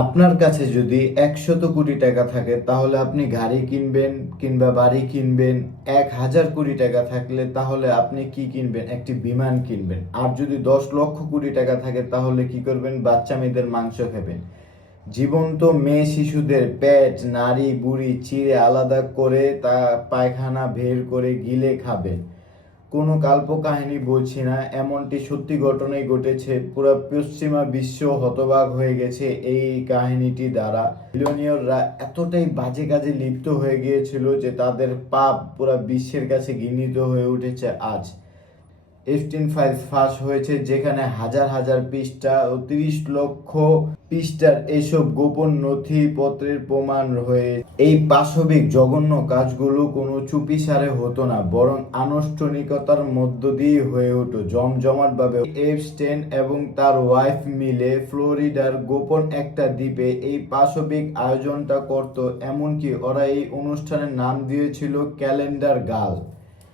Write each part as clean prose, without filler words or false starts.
আপনার কাছে যদি 100 কোটি টাকা থাকে তাহলে আপনি গাড়ি কিনবেন কিংবা বাড়ি কিনবেন। 1000 কোটি টাকা থাকলে তাহলে আপনি কি কিনবেন? একটি বিমান কিনবেন। আর যদি 10 লক্ষ কোটি টাকা থাকে তাহলে কি করবেন? বাচ্চা মেয়েদের মাংস খাবেন। জীবন্ত মেয়ে শিশুদের পেট নারী বুড়ি চিরে আলাদা করে তা পায়খানা বের করে গিলে খাবেন। কোনো কাল্পকাহিনী বলছি না, এমনটি সত্যি ঘটনাই ঘটেছে। পুরো পশ্চিমা বিশ্ব হতবাক হয়ে গেছে এই কাহিনীটি দ্বারা। মিলিয়নিয়ররা এতটাই বাজে কাজে লিপ্ত হয়ে গিয়েছিল যে তাদের পাপ পুরো বিশ্বের কাছে ঘৃণিত হয়ে উঠেছে আজ। এফস্টাইন ফাইলস ফাঁস হয়েছে, যেখানে হাজার হাজার পৃষ্ঠা ও 30 লক্ষ পৃষ্ঠার এসব গোপন নথিপত্রের প্রমাণ হয়ে এই পাশবিক জঘন্য কাজগুলো কোনো চুপিসারে হতো না, বরং আনুষ্ঠানিকতার মধ্য দিয়ে হয়ে হতো জমজমাটভাবে। এপস্টেইন এবং তার ওয়াইফ মিলে ফ্লোরিডার গোপন একটা দ্বীপে এই পাশবিক আয়োজনটা করত। এমনকি ওরা এই অনুষ্ঠানের নাম দিয়েছিল ক্যালেন্ডার গার্ল।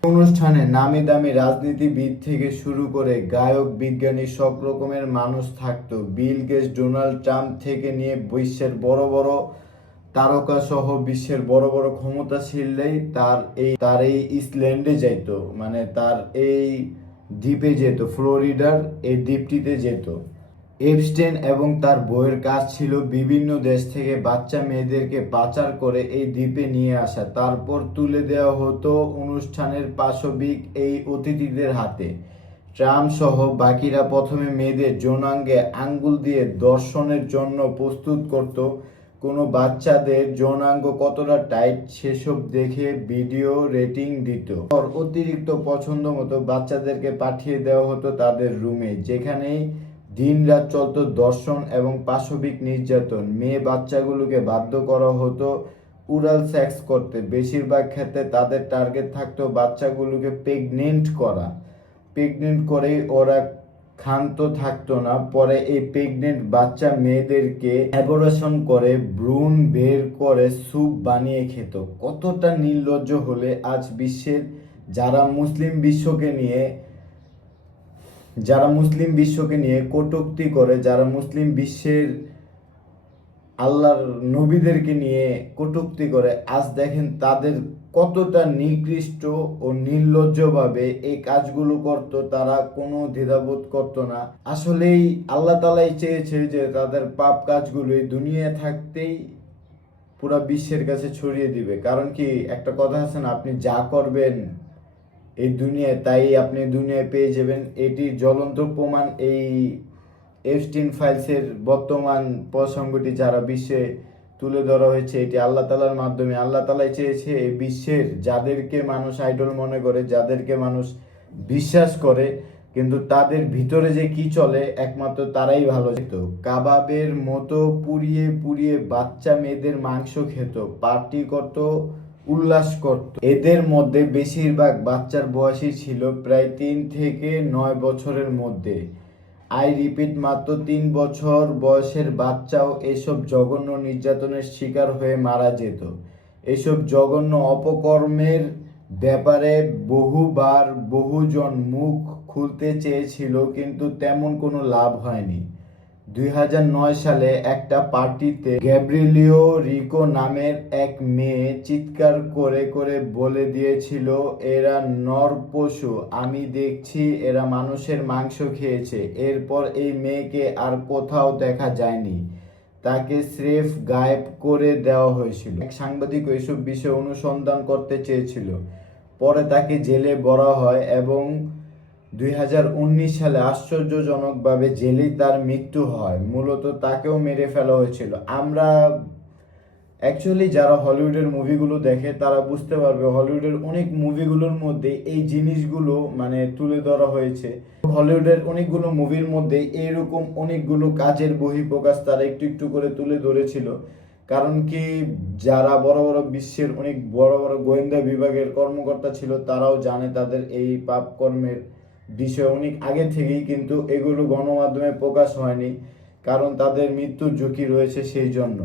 অনুষ্ঠানে নামি দামি রাজনীতিবিদ থেকে শুরু করে গায়ক বিজ্ঞানী সব রকমের মানুষ থাকতো। বিল গেটস ডোনাল্ড ট্রাম্প থেকে নিয়ে বিশ্বের বড় বড় তারকা সহ বিশ্বের বড় বড় ক্ষমতাশীলরাই তার এই ইসল্যান্ডে যেত, মানে তার এই দ্বীপে যেত, ফ্লোরিডার এই দ্বীপটিতে যেত। এপস্টেইন এবং তার বউয়ের কাজ ছিল বিভিন্ন দেশ থেকে বাচ্চা মেয়েদেরকে পাচার করে এই দ্বীপে নিয়ে আসা, তারপর তুলে দেওয়া হতো অনুষ্ঠানের পাশবিক এই অতিথিদের হাতে। ট্রাম্প সহ বাকিরা প্রথমে মেয়েদের যৌনাঙ্গে আঙ্গুল দিয়ে দর্শনের জন্য প্রস্তুত করত। কোনো বাচ্চাদের যৌনাঙ্গ কতটা টাইট সেসব দেখে ভিডিও রেটিং দিত। অতিরিক্ত পছন্দ মতো বাচ্চাদেরকে পাঠিয়ে দেওয়া হতো তাদের রুমে, যেখানেই দিনরাত চলত দর্শন এবং পাশবিক নির্যাতন। মেয়ে বাচ্চাগুলোকে বাধ্য করা হতো উরাল সেক্স করতে। বেশিরভাগ ক্ষেত্রে তাদের টার্গেট থাকতো বাচ্চাগুলোকে প্রেগনেন্ট করেই ওরা ক্ষান্ত থাকতো না। পরে এই প্রেগনেন্ট বাচ্চা মেয়েদেরকে অ্যাবর্শন করে ভ্রূণ বের করে স্যুপ বানিয়ে খেত। কতটা নির্লজ্জ হলে আজ বিশ্বের যারা মুসলিম বিশ্বকে নিয়ে কটূক্তি করে, যারা মুসলিম বিশ্বের আল্লাহর নবীদেরকে নিয়ে কটূক্তি করে, আজ দেখেন তাদের কতটা নিকৃষ্ট ও নির্লজ্জভাবে এই কাজগুলো করত। তারা কোনো দ্বিধাবোধ করত না। আসলেই আল্লাহ তাআলাই চেয়েছে যে তাদের পাপ কাজগুলো দুনিয়ায় থাকতেই পুরা বিশ্বের কাছে ছড়িয়ে দিবে। কারণ কি, একটা কথা আছে না, আপনি যা করবেন এই দুনিয়ায় তাই আপনি দুনিয়ায় পেয়ে যাবেন। এটির জ্বলন্ত প্রমাণ এই এপস্টাইন ফাইলসের বর্তমান প্রসঙ্গটি যারা বিশ্বে তুলে ধরা হয়েছে, এটি আল্লাহ তাআলার মাধ্যমে। আল্লাহ তাআলাই চেয়েছে এই বিশ্বের যাদেরকে মানুষ আইডল মনে করে, যাদেরকে মানুষ বিশ্বাস করে, কিন্তু তাদের ভিতরে যে কি চলে একমাত্র তারাই ভালো যেত। কাবাবের মতো পুড়িয়ে পুড়িয়ে বাচ্চা মেয়েদের মাংস খেত, পার্টি করত, উল্লাস করত। এদের মধ্যে বেশিরভাগ বাচ্চার বয়সই ছিল প্রায় 3 থেকে 9 বছরের মধ্যে। আই রিপিট, মাত্র 3 বছর বয়সের বাচ্চাও এসব জঘন্য নির্যাতনের শিকার হয়ে মারা যেত। এসব জঘন্য অপকর্মের ব্যাপারে বহুবার বহুজন মুখ খুলতে চেয়েছিল, কিন্তু তেমন কোনো লাভ হয়নি। 2009 সালে একটা পার্টিতে গ্যাব্রিয়েলা রিকো নামের এক মেয়ে চিৎকার করে করে বলে দিয়েছিল, এরা নরপশু, আমি দেখছি এরা মানুষের মাংস খেয়েছে। এরপর এই মেয়েকে আর কোথাও দেখা যায়নি, তাকে স্রেফ গায়েব করে দেওয়া হয়েছিল। এক সাংবাদিক এসব বিষয়ে অনুসন্ধান করতে চেয়েছিল, পরে তাকে জেলে ভরা হয় এবং 2019 সালে আশ্চর্যজনকভাবে জেলেই তার মৃত্যু হয়। মূলত তাকেও মেরে ফেলা হয়েছিল। আমরা অ্যাকচুয়ালি যারা হলিউডের মুভিগুলো দেখে তারা বুঝতে পারবে, হলিউডের অনেক মুভিগুলোর মধ্যে এই জিনিসগুলো মানে তুলে ধরা হয়েছে। হলিউডের অনেকগুলো মুভির মধ্যে এরকম অনেকগুলো কাজের বহিঃপ্রকাশ তারা একটু একটু করে তুলে ধরেছিল। কারণ কি, যারা বড় বড় বিশ্বের অনেক বড় বড় গোয়েন্দা বিভাগের কর্মকর্তা ছিল তারাও জানে তাদের এই পাপ কর্মের বিষয় অনেক আগে থেকেই, কিন্তু এগুলো গণমাধ্যমে প্রকাশ হয়নি কারণ তাদের মৃত্যুর ঝুঁকি রয়েছে সেই জন্য।